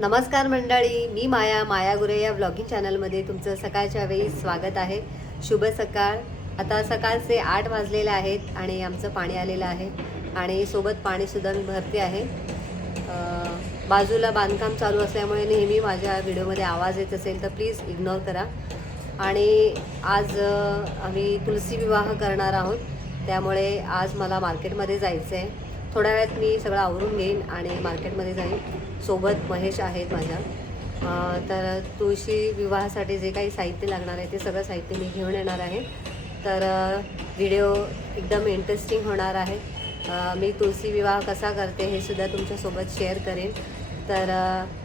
नमस्कार मंडळी, मी माया गुरे या ब्लॉगिंग चॅनलमध्ये तुमचं सकाळच्या वेळी स्वागत आहे. शुभ सकाळ. आता सकाळचे 8 वाजलेले आहेत आणि आमचं पाणी आलेलं आहे आणि सोबत पाणीसुद्धा मी भरते आहे. बाजूला बांधकाम चालू असल्यामुळे नेहमी माझ्या व्हिडिओमध्ये आवाज येत असेल तर प्लीज इग्नोर करा. आणि आज आम्ही तुलसी विवाह करणार आहोत, त्यामुळे आज मला मार्केटमध्ये जायचं आहे. थोड्या वेळात मी सगळं आवरून घेईन आणि मार्केटमध्ये जाईन. सोबत महेश आहेत माझ्या. तर तुळशी विवाहासाठी जे काही साहित्य लागणार आहे ते सगळं साहित्य मी घेऊन येणार आहे. तर व्हिडिओ एकदम इंटरेस्टिंग होणार आहे. मी तुळशी विवाह कसा करते हे सुद्धा तुमच्यासोबत शेअर करेन. तर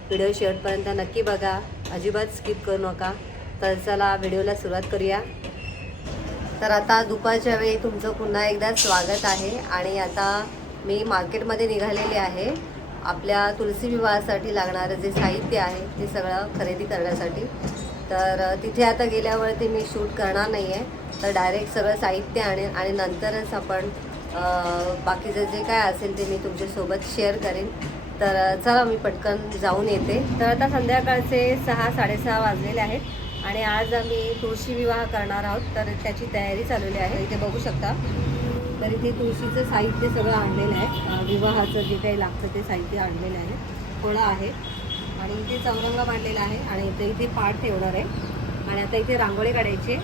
व्हिडिओ शेवटपर्यंत नक्की बघा, अजिबात स्किप करू नका. तर चला व्हिडिओला सुरुवात करूया. तर आता दुपारच्या वेळी तुमचं पुन्हा एकदा स्वागत आहे आणि आता मी मार्केटमध्ये निघालेले आहे. आपल्या तुलसी विवाहासाठी लागणारं जे साहित्य आहे ते सगळं खरेदी करण्यासाठी. तर तिथे आता गेल्यावरती मी शूट करणार नाही आहे, तर डायरेक्ट सगळं साहित्य आणि नंतरच आपण बाकीचं जे काय असेल ते मी तुमच्यासोबत शेअर करेन. तर चला मी पटकन जाऊन येते. तर आता संध्याकाळचे 6-6:30 वाजलेले आहेत आणि आज आम्ही तुळशी विवाह करणार आहोत, तर त्याची तयारी चालवली आहे. इथे बघू शकता. तर इथे तुळशीचं साहित्य सगळं आणलेलं आहे. विवाहाचं जे काही लागतं ते साहित्य आणलेलं आहे. फळं आहे आणि इथे चौरंग बांधलेला आहे आणि इथे पाट ठेवणार आहे आणि आता इथे रांगोळी काढायची.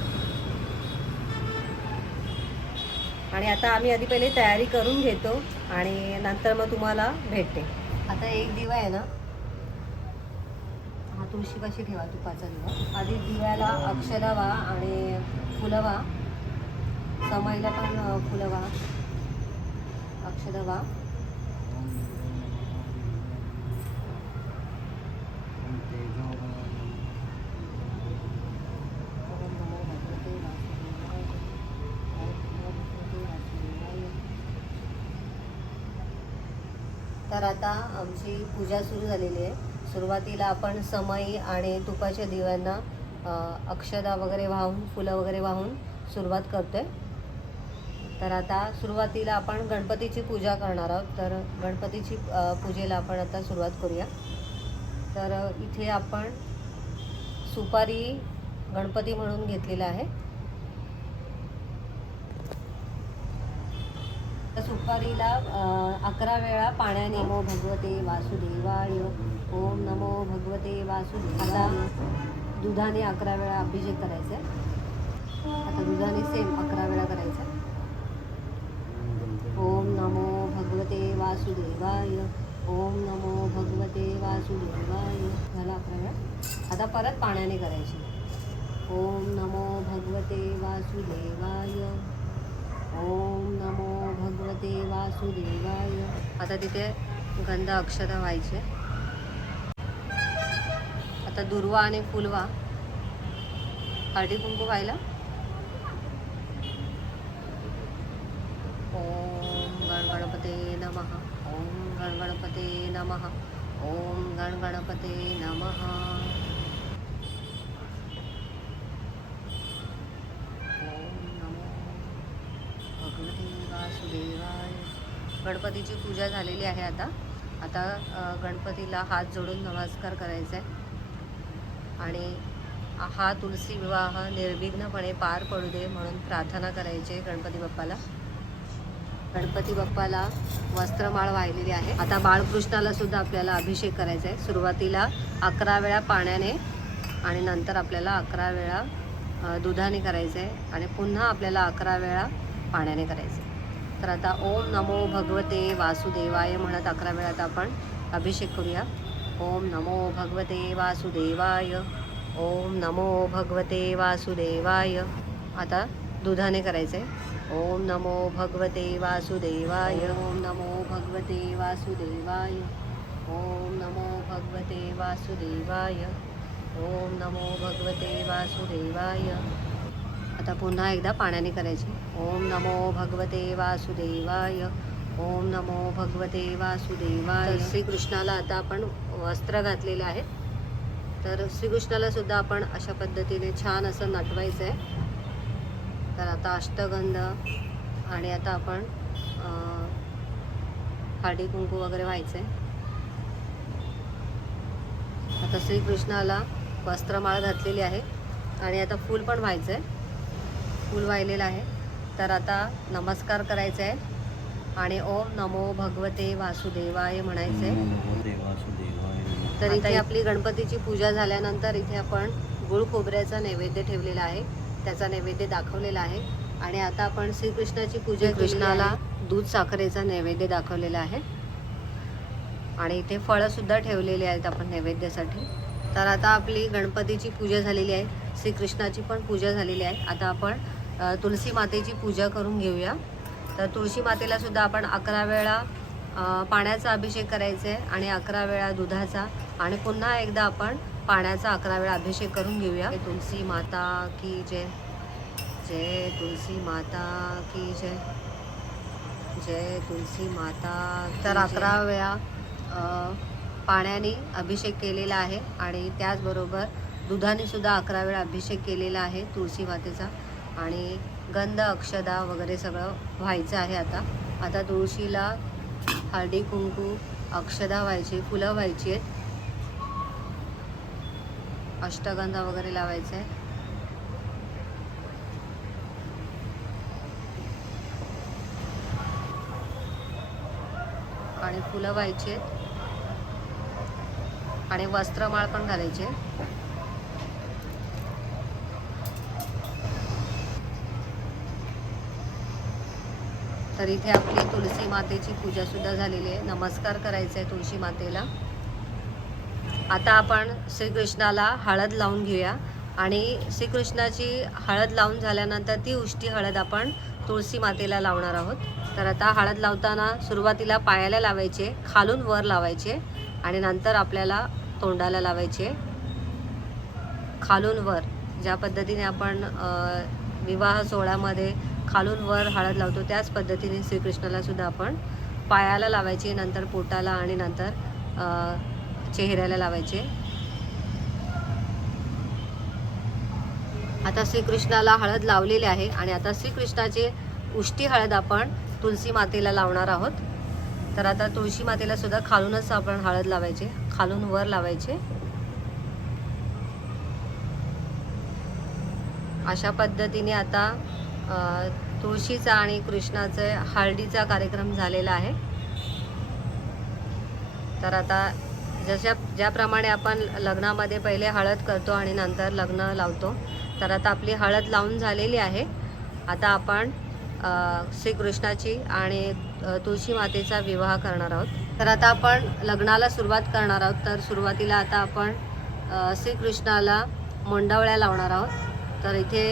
आणि आता आम्ही आधी पहिले तयारी करून घेतो आणि नंतर मग तुम्हाला भेटते. आता एक दिवा आहे ना, हा तुळशीपाशी ठेवा, तुपाचा दिवा. आधी दिव्याला अक्षदा व्हा आणि फुलं व्हा. समईला पण फुलं व्हा, अक्षदा व्हा. तर आता आमची पूजा सुरू झालेली आहे. सुरुवातीला आपण समई आणि तुपाच्या दिव्यांना अक्षदा वगैरे वाहून, फुलं वगैरे वाहून सुरुवात करतोय. तर आता सुरुवातीला आपण गणपतीची पूजा करणार आहोत. तर गणपतीची पूजेला आपण आता सुरुवात करूया. तर इथे आपण सुपारी गणपती म्हणून घेतलेला आहे. तर सुपारीला 11 वेळा पाण्याने नमो भगवते वासुदेवाय, ओम नमो भगवते वासुदेवाय. आता दुधाने 11 वेळा अभिषेक करायचा आहे. आता दुधाने सेम 11 वेळा करायचा. ओम नमो भगवते वासुदेवाय, ओम नमो भगवते वासुदेवाय. झाला 11 वेळा. आता परत पाण्याने करायची. ओम नमो भगवते वासुदेवाय, ओम नमो भगवते वासुदेवाय. आता तिथे गंध अक्षता व्हायचे. आता दुर्वा आणि फुलवा, हळदी कुंकू व्हायला. ओम गणगणपते नमः, ओम गणगणपते नमः, ओम गणगणपते नमः. ओम नमो भगवते वासुदेवाय. गणपतीची पूजा झालेली आहे. आता गणपतीला हात जोडून नमस्कार करायचा आहे आणि हा तुलसी विवाह निर्विघ्नपणे पार पडू दे म्हणून प्रार्थना करायची गणपती बाप्पाला. गणपती बाप्पाला वस्त्रमाळ वाहिलेली आहे. आता बाळकृष्णाला सुद्धा आपल्याला अभिषेक करायचा आहे. सुरुवातीला 11 वेळा पाण्याने आणि नंतर आपल्याला 11 वेळा दुधाने करायचं आहे आणि पुन्हा आपल्याला 11 वेळा पाण्याने करायचं आहे. तर आता ओम नमो भगवते वासुदेवाय म्हणत 11 वेळा आता आपण अभिषेक करूया. ओम नमो भगवते वासुदेवाय, ओम नमो भगवते वासुदेवाय. आता दुधाने करायचं आहे. ओम नमो भगवते वासुदेवाय, ओम नमो भगवते वासुदेवाय, ओम नमो भगवते वासुदेवाय, ओम नमो भगवते वासुदेवाय. आता पुन्हा एकदा पाण्याने करायचे. ओम नमो भगवते वासुदेवाय, ओम नमो भगवते वासुदेवाय. श्रीकृष्णाला आता आपण वस्त्र घातलेले आहेत. तर श्रीकृष्णाला सुद्धा आपण अशा पद्धतीने छान असं नटवायचं आहे. तर आता अष्टगंध आणि आता आपण हळदी कुंकू वगैरे व्हायचं आहे. आता श्रीकृष्णाला वस्त्रमाळ घातलेली आहे आणि आता फूल पण व्हायचं आहे, फूल वाहिलेलं आहे. तर आता नमस्कार करायचा आहे आणि ओम नमो भगवते वासुदेवाय म्हणायचं आहे. तर इथे आपली गणपतीची पूजा झाल्यानंतर इथे आपण गुळ खोबऱ्याचा नैवेद्य ठेवलेला आहे, त्याचा नैवेद्य दाखवलेला आहे. आणि आता आपण श्रीकृष्णाची पूजा, कृष्णाला दूध साखरेचा नैवेद्य दाखवलेला आहे आणि इथे फळंसुद्धा ठेवलेली आहेत आपण नैवेद्यासाठी. तर आता आपली गणपतीची पूजा झालेली आहे, श्रीकृष्णाची पण पूजा झालेली आहे. आता आपण तुळशी मातेची पूजा करून घेऊया. तर तुळशी मातेला सुद्धा आपण 11 वेळा पाण्याचा अभिषेक करायचा आहे आणि 11 वेळा दुधाचा आणि पुन्हा एकदा आपण पाण्याचा 11 वेळा अभिषेक करून घेऊया. तुळशी माता की जय, जय तुळशी माता की जय, जय तुळशी माता. तर 11 वेळा पाण्याने अभिषेक केलेला आहे आणि त्याचबरोबर दुधाने सुद्धा 11 वेळा अभिषेक केलेला आहे तुळशी मातेचा. आणि गंध अक्षदा वगैरे सगळं व्हायचं आहे. आता तुळशीला हळदी कुंकू अक्षदा व्हायची, फुलं व्हायची आहेत, अष्टगंधा वगैरे लावायचं आहे. आणि फुलं व्हायची आहेत आणि वस्त्रमाळ पण घालायचे. तर इथे आपली तुळशी मातेची पूजा सुद्धा झालेली आहे. नमस्कार करायचा आहे तुळशी मातेला. आता आपण श्रीकृष्णाला हळद लावून घेऊया आणि श्रीकृष्णाची हळद लावून झाल्यानंतर ती उष्टी हळद आपण तुळशी मातेला लावणार आहोत. तर आता हळद लावताना सुरुवातीला पायाला लावायचे, खालून वर लावायचे आणि नंतर आपल्याला तोंडाला लावायचे, खालून वर. ज्या पद्धतीने आपण विवाह सोहळ्यामध्ये खालून वर हळद लावतो त्याच पद्धतीने श्रीकृष्णाला सुद्धा आपण पायाला लावायचे, नंतर पोटाला आणि नंतर चेहऱ्याला लावायचे. आता श्रीकृष्णाला हळद लावलेली आहे आणि आता श्रीकृष्णाची उष्टी हळद आपण तुळशी मातेला लावणार आहोत. तर आता तुळशी मातेला सुद्धा खालूनच आपण हळद लावायचे, खालून वर लावायचे. अशा पद्धतीने आता तुळशीचा आणि कृष्णाचा हळदीचा कार्यक्रम झालेला आहे. तर आता ज्याप्रमाणे आपण लग्नामध्ये पहिले हळद करतो आणि नंतर लग्न लावतो, तर आता आपली हळद लावून झालेली आहे. आता आपण श्रीकृष्णाची आणि तुळशी मातेचा विवाह करणार आहोत. तर आता आपण लग्नाला सुरुवात करणार आहोत. तर सुरुवातीला आता आपण श्रीकृष्णाला मुंडावळ्या लावणार आहोत. तर इथे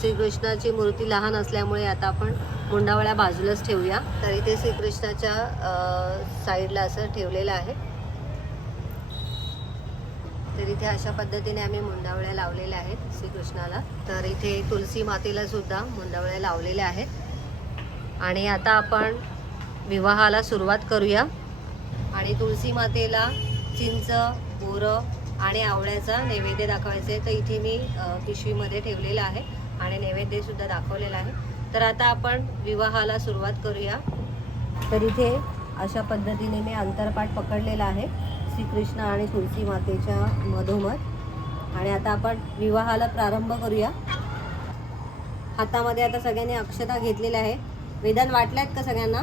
श्रीकृष्णाची मूर्ती लहान असल्यामुळे आता आपण मुंडावळ्या बाजूलाच ठेवूया. तर इथे श्रीकृष्णाच्या साईडला असं ठेवलेलं आहे. तर इथे अशा पद्धतीने आम्ही मुंडावळ्या लावलेल्या आहेत श्रीकृष्णाला. तर इथे तुळशी मातेला सुद्धा मुंडावळ्या लावलेल्या आहेत आणि आता आपण विवाहाला सुरुवात करूया. आणि तुळशी मातेला चिंच, बोरं आणि आवळ्याचा नैवेद्य दाखवायचा आहे. तर इथे मी पिशवीमध्ये ठेवलेला आहे आणि नैवेद्य सुद्धा दाखवलेला आहे. तर आता आपण विवाहाला सुरुवात करूया. तर इथे अशा पद्धतीने मी अंतरपाट पकडलेला आहे श्रीकृष्ण आणि तुळशी मातेच्या मधोमध. आणि आता आपण विवाहाला प्रारंभ करूया. हातामध्ये आता सगळ्यांनी अक्षता घेतलेल्या आहे. वेदांत वाटल्यात का सगळ्यांना?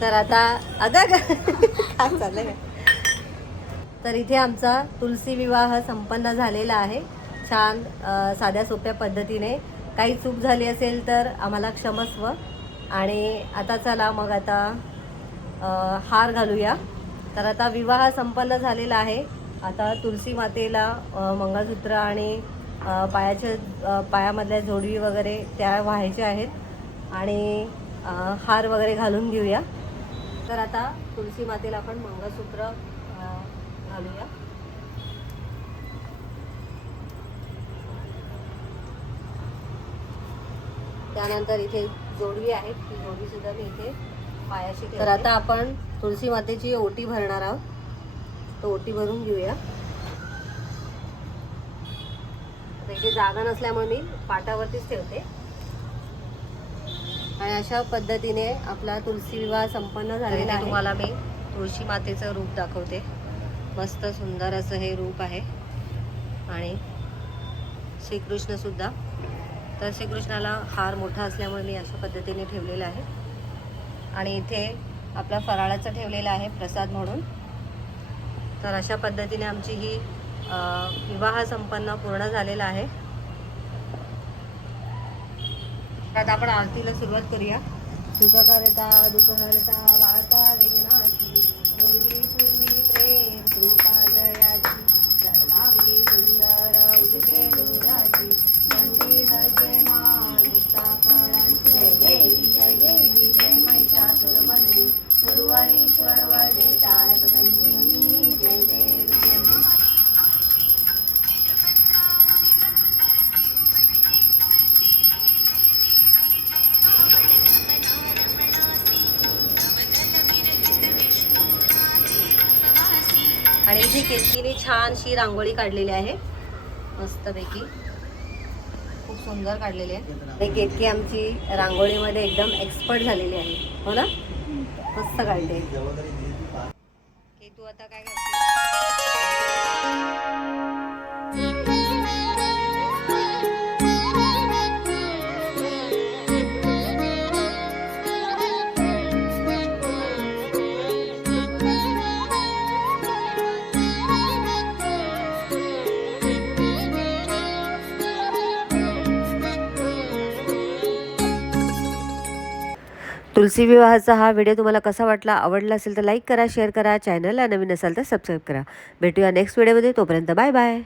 तर आता अगं काय चाललंय का? तर इथे आमचा तुलसी विवाह संपन्न झालेला आहे छान साध्या सोप्या पद्धतीने. काही चूक झाली असेल तर आम्हाला क्षमस्व. आणि आता चला मग आता हार घालूया. तर आता विवाह संपन्न झालेला आहे. आता तुलसी मातेला मंगळसूत्र आणि पायामधल्या जोडवी वगैरे त्या व्हायच्या आहेत आणि हार वगैरे घालून घेऊया. तर आता तुलसी मातेला आपण मंगळसूत्र घालूया. त्यानंतर इथे जोडवी आहे, ती जोडवी सुद्धा मी इथे पायाशी ठेवते. तर आता आपण तुलसी मातेची ओटी भरणार आहोत, तो ओटी भरून घेऊया. इथे जागा नसल्यामुळे मी पाटावरतीच ठेवते. आणि अशा पद्धतीने आपला तुलसी विवाह संपन्न झालेला आहे. तुम्हाला मी तुळशी मातेचं रूप दाखवते. मस्त सुंदर असं हे रूप आहे. आणि श्रीकृष्ण सुद्धा. तर श्रीकृष्णाला हार मोठा असल्यामुळे मी अशा पद्धतीने ठेवलेला आहे. आणि इथे आपला फराळाचं ठेवलेला आहे प्रसाद म्हणून. तर अशा पद्धतीने आमची ही विवाह संपन्न पूर्ण झालेला आहे. आता आपण आरतीला सुरुवात करूया. सुख करता दुःख हरता वार्ता विघ्नाची पूर्वी पूर्वी प्रेम कृपा जयाची जळलावी सुंदर उदिके दुराची चंडी रचना निष्ठा फळांची जय देवी जय महिषासुरमर्दिनी सुरवरेश्वर वदे तारक संजीवनी जय देवी आणि इथे केतकीने छानशी रांगोळी काढलेली आहे मस्तपैकी. खूप सुंदर काढलेली आहे. आणि केतकी आमची रांगोळीमध्ये एकदम एक्सपर्ट झालेली आहे. हो ना, मस्त काढते. केतू आता काय करते? तुलसी विवाहाचा हा व्हिडिओ तुम्हाला कसा वाटला, आवडला असेल तर लाईक करा, शेअर करा, चॅनलला नवीन असाल तर सबस्क्राईब करा. भेटूया नेक्स्ट व्हिडिओमध्ये. तोपर्यंत बाय बाय.